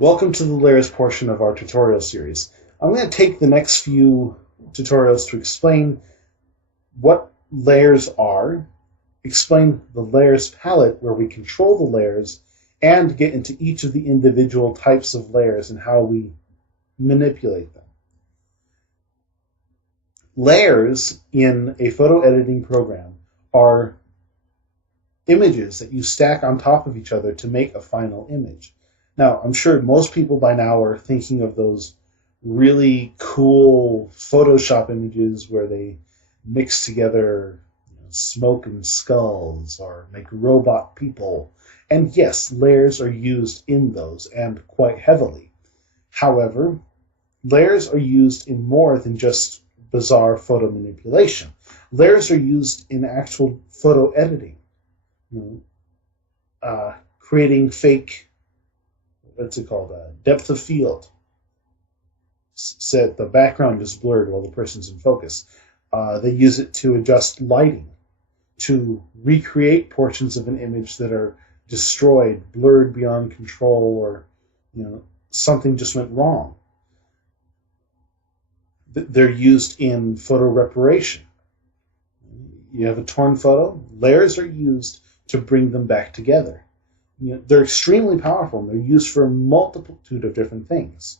Welcome to the layers portion of our tutorial series. I'm going to take the next few tutorials to explain what layers are, explain the layers palette where we control the layers, and get into each of the individual types of layers and how we manipulate them. Layers in a photo editing program are images that you stack on top of each other to make a final image. Now, I'm sure most people by now are thinking of those really cool Photoshop images where they mix together smoke and skulls or make robot people. And yes, layers are used in those and quite heavily. However, layers are used in more than just bizarre photo manipulation. Layers are used in actual photo editing, creating fake, what's it called, depth of field. Set the background is blurred while the person's in focus. They use it to adjust lighting, to recreate portions of an image that are destroyed, blurred beyond control, or something just went wrong. They're used in photo reparation. You have a torn photo, layers are used to bring them back together. They're extremely powerful, and they're used for a multitude of different things.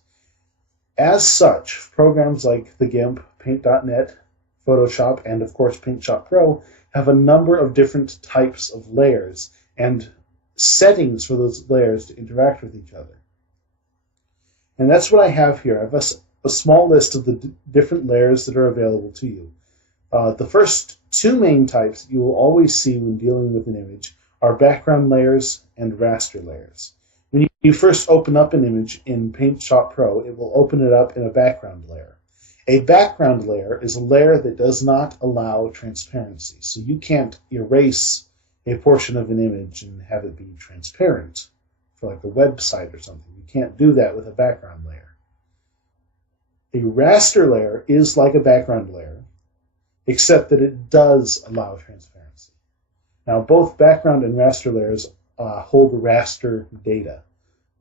As such, programs like the GIMP, Paint.net, Photoshop, and of course PaintShop Pro have a number of different types of layers and settings for those layers to interact with each other. And that's what I have here. I have a small list of the different layers that are available to you. The first two main types you will always see when dealing with an image are background layers and raster layers. When you first open up an image in PaintShop Pro, it will open it up in a background layer. A background layer is a layer that does not allow transparency. So you can't erase a portion of an image and have it be transparent for like a website or something. You can't do that with a background layer. A raster layer is like a background layer, except that it does allow transparency. Now, both background and raster layers hold raster data,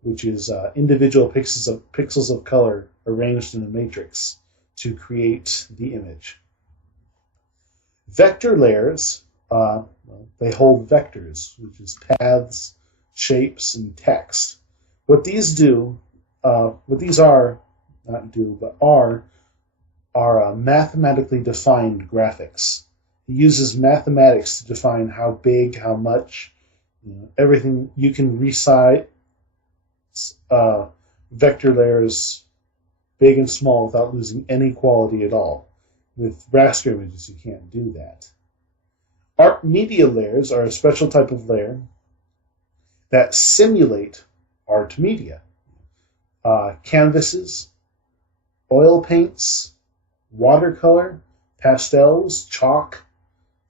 which is individual pixels of color arranged in a matrix to create the image. Vector layers, they hold vectors, which is paths, shapes, and text. What these are mathematically defined graphics. It uses mathematics to define how big, how much, everything. You can resize vector layers big and small without losing any quality at all. With raster images, you can't do that. Art media layers are a special type of layer that simulate art media. Canvases, oil paints, watercolor, pastels, chalk,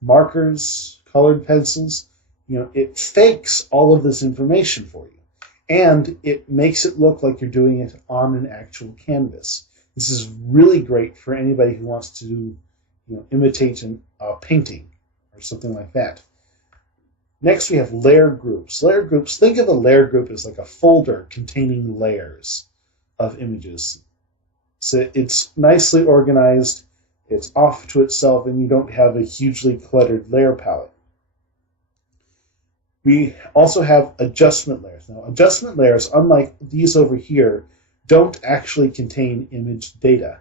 markers, colored pencils. It fakes all of this information for you, and it makes it look like you're doing it on an actual canvas. This is really great for anybody who wants to imitate a painting or something like that. Next, we have layer groups. Layer groups, think of a layer group as like a folder containing layers of images. So it's nicely organized, it's off to itself, and you don't have a hugely cluttered layer palette. We also have adjustment layers. Now, adjustment layers, unlike these over here, don't actually contain image data.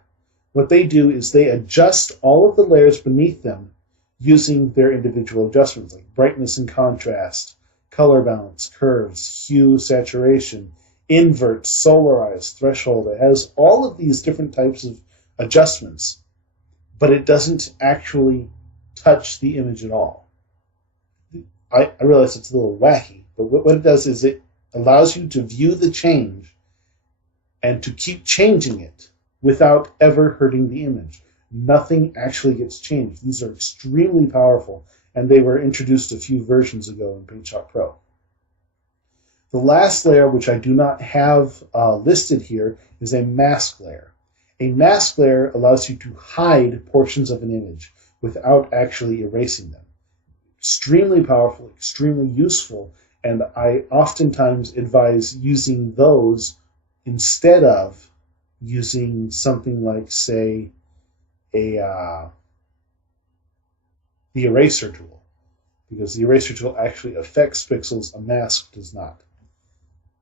What they do is they adjust all of the layers beneath them using their individual adjustments, like brightness and contrast, color balance, curves, hue, saturation, invert, solarize, threshold. It has all of these different types of adjustments, but it doesn't actually touch the image at all. I realize it's a little wacky, but what it does is it allows you to view the change and to keep changing it without ever hurting the image. Nothing actually gets changed. These are extremely powerful, and they were introduced a few versions ago in PaintShop Pro. The last layer, which I do not have listed here, is a mask layer. A mask layer allows you to hide portions of an image without actually erasing them. Extremely powerful, extremely useful, and I oftentimes advise using those instead of using something like, say, the eraser tool, because the eraser tool actually affects pixels, a mask does not.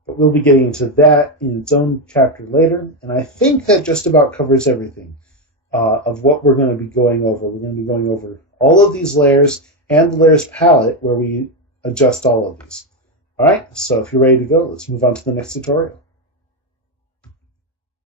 But we'll be getting into that in its own chapter later, and I think that just about covers everything of what we're going to be going over. We're going to be going over all of these layers and the layers palette where we adjust all of these. All right, so if you're ready to go, let's move on to the next tutorial.